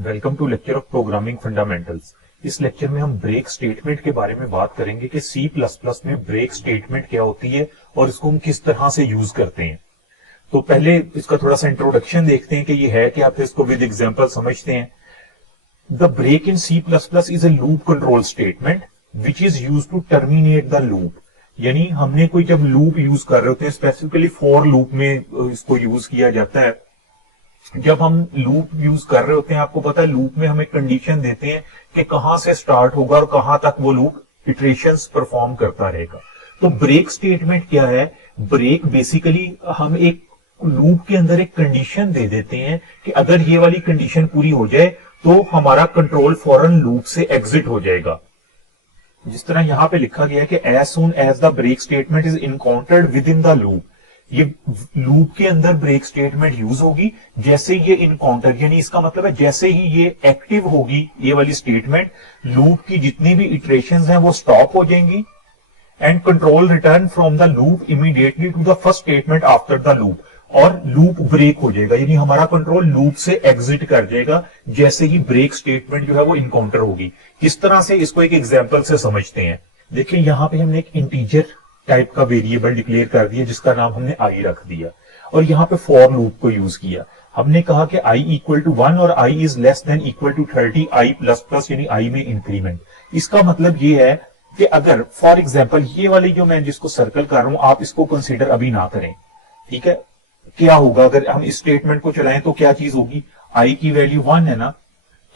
Welcome to lecture of programming fundamentals. इस lecture में हम ब्रेक स्टेटमेंट के बारे में बात करेंगे कि सी प्लस प्लस में ब्रेक स्टेटमेंट क्या होती है और इसको हम किस तरह से यूज करते हैं। तो पहले इसका थोड़ा सा इंट्रोडक्शन देखते हैं कि ये है क्या, फिर इसको विद एग्जांपल समझते हैं। The break in C plus plus is a loop control statement which is use to terminate the loop. यानी हमने कोई जब लूप यूज कर रहे होते हैं, स्पेसिफिकली फॉर लूप में इसको यूज किया जाता है। जब हम लूप यूज कर रहे होते हैं, आपको पता है लूप में हम एक कंडीशन देते हैं कि कहां से स्टार्ट होगा और कहां तक वो लूप इटरेशंस परफॉर्म करता रहेगा। तो ब्रेक स्टेटमेंट क्या है? ब्रेक बेसिकली हम एक लूप के अंदर एक कंडीशन दे देते हैं कि अगर ये वाली कंडीशन पूरी हो जाए तो हमारा कंट्रोल फौरन लूप से एग्जिट हो जाएगा। जिस तरह यहां पे लिखा गया है कि as soon as the break statement is encountered within the loop. ये लूप के अंदर ब्रेक स्टेटमेंट यूज होगी जैसे ये इनकाउंटर, यानी इसका मतलब है जैसे ही ये एक्टिव होगी ये वाली स्टेटमेंट, लूप की जितनी भी इटरेशंस हैं वो स्टॉप हो जाएंगी and control return from the loop immediately to the first statement after the loop, और लूप ब्रेक हो जाएगा। यानी हमारा कंट्रोल लूप से एग्जिट कर जाएगा जैसे ही ब्रेक स्टेटमेंट जो है वो इनकाउंटर होगी। किस तरह से, इसको एक एग्जांपल से समझते हैं। देखिए यहां पे हमने एक इंटीजर टाइप का वेरिएबल डिक्लेयर कर दिया जिसका नाम हमने आई रख दिया, और यहाँ पे फॉर लूप को यूज किया। हमने कहा कि आई इक्वल टू 1 और i is less than equal to 30 i plus plus, यानी आई में इंक्रीमेंट। इसका मतलब ये है कि अगर फॉर एग्जांपल ये वाली जो मैं जिसको सर्कल कर रहा हूं, आप इसको कंसीडर अभी ना करें, ठीक है। क्या होगा अगर हम इस स्टेटमेंट को चलाएं तो क्या चीज होगी? आई की वैल्यू 1 है ना,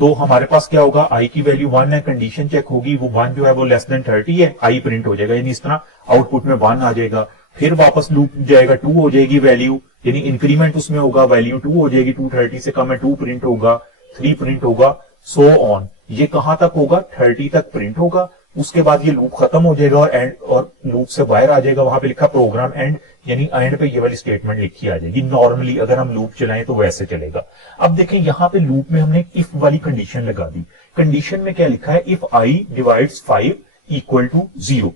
तो हमारे पास क्या होगा? आई की वैल्यू 1 है, कंडीशन चेक होगी, वो 1 जो है वो लेस देन 30 है, आई प्रिंट हो जाएगा, यानी इस तरह आउटपुट में 1 आ जाएगा। फिर वापस लूप जाएगा, 2 हो जाएगी वैल्यू, यानी इंक्रीमेंट उसमें होगा, वैल्यू 2 हो जाएगी, 2 30 से कम है, 2 प्रिंट होगा, 3 प्रिंट होगा, सो ऑन। ये कहां तक होगा? 30 तक प्रिंट होगा। उसके बाद ये लूप खत्म हो जाएगा और एंड, और लूप से बाहर आ जाएगा। वहां पे लिखा प्रोग्राम एंड, यानी एंड पे ये वाली स्टेटमेंट लिखी आ जाएगी। नॉर्मली अगर हम लूप चलाएं तो वैसे चलेगा। अब देखें यहां पे लूप में हमने इफ वाली कंडीशन लगा दी। कंडीशन में क्या लिखा है? If I divides 5 equal to 0।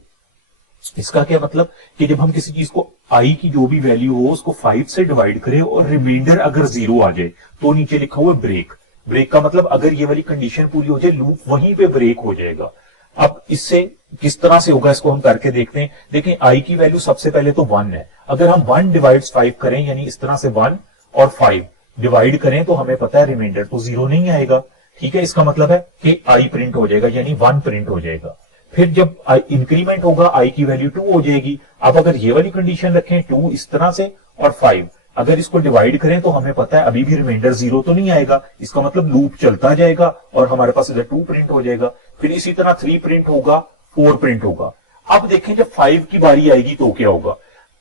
इसका क्या मतलब कि जब हम किसी चीज को आई की जो भी वैल्यू हो उसको 5 से डिवाइड करें और रिमाइंडर अगर 0 आ जाए तो नीचे लिखा हुआ ब्रेक। ब्रेक का मतलब अगर ये वाली कंडीशन पूरी हो जाए लूप वहीं पे ब्रेक हो जाएगा। अब इससे किस तरह से होगा इसको हम करके देखते हैं। देखें आई की वैल्यू सबसे पहले तो 1 है। अगर हम 1 डिवाइड्स 5 करें, यानी इस तरह से 1 और 5 डिवाइड करें तो हमें पता है रिमाइंडर तो 0 नहीं आएगा, ठीक है। इसका मतलब है कि आई प्रिंट हो जाएगा, यानी 1 प्रिंट हो जाएगा। फिर जब इंक्रीमेंट होगा आई की वैल्यू 2 हो जाएगी। अब अगर ये वाली कंडीशन रखें 2 इस तरह से और 5, अगर इसको डिवाइड करें तो हमें पता है अभी भी रिमाइंडर 0 तो नहीं आएगा। इसका मतलब लूप चलता जाएगा और हमारे पास इधर 2 प्रिंट हो जाएगा। फिर इसी तरह 3 प्रिंट होगा, 4 प्रिंट होगा। अब देखें जब 5 की बारी आएगी तो क्या होगा?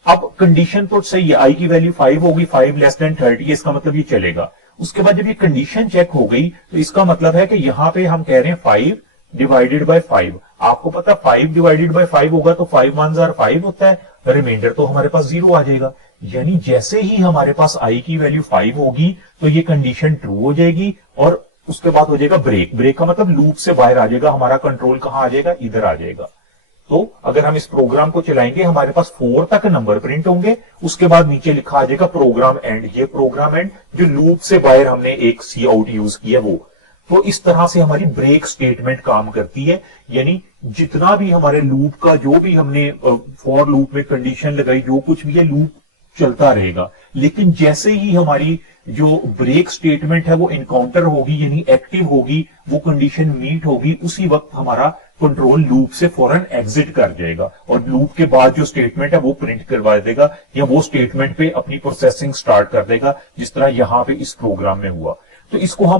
अब कंडीशन तो सही है, आई की वैल्यू 5 होगी, 5 लेस देन 30, इसका मतलब ये चलेगा। उसके बाद जब ये कंडीशन चेक हो गई तो इसका मतलब है कि यहां पे हम कह रहे हैं 5 डिवाइडेड बाय 5। आपको पता 5 डिवाइडेड बाय 5 होगा तो 5 1 जार 5 होता है, रिमाइंडर तो हमारे पास 0 आ जाएगा। यानी जैसे ही हमारे पास आई की वैल्यू 5 होगी तो ये कंडीशन ट्रू हो जाएगी और उसके बाद हो जाएगा ब्रेक। ब्रेक का मतलब लूप से बाहर आ जाएगा, हमारा कंट्रोल कहां आ जाएगा? इधर आ जाएगा। तो अगर हम इस प्रोग्राम को चलाएंगे हमारे पास 4 तक नंबर प्रिंट होंगे, उसके बाद नीचे लिखा आ जाएगा प्रोग्राम एंड। ये प्रोग्राम एंड जो लूप से बाहर हमने एक सी आउट यूज किया वो। तो इस तरह से हमारी ब्रेक स्टेटमेंट काम करती है। यानी जितना भी हमारे लूप का जो भी हमने फॉर लूप में कंडीशन लगाई, जो कुछ भी है लूप चलता रहेगा। लेकिन जैसे ही हमारी जो ब्रेक स्टेटमेंट है वो इनकाउंटर होगी, यानी एक्टिव होगी, वो कंडीशन मीट होगी, उसी वक्त हमारा कंट्रोल लूप से फौरन एग्जिट कर जाएगा और लूप के बाद जो स्टेटमेंट है वो प्रिंट करवा देगा या वो स्टेटमेंट पे अपनी प्रोसेसिंग स्टार्ट कर देगा, जिस तरह यहां पे इस प्रोग्राम में हुआ। तो इसको हम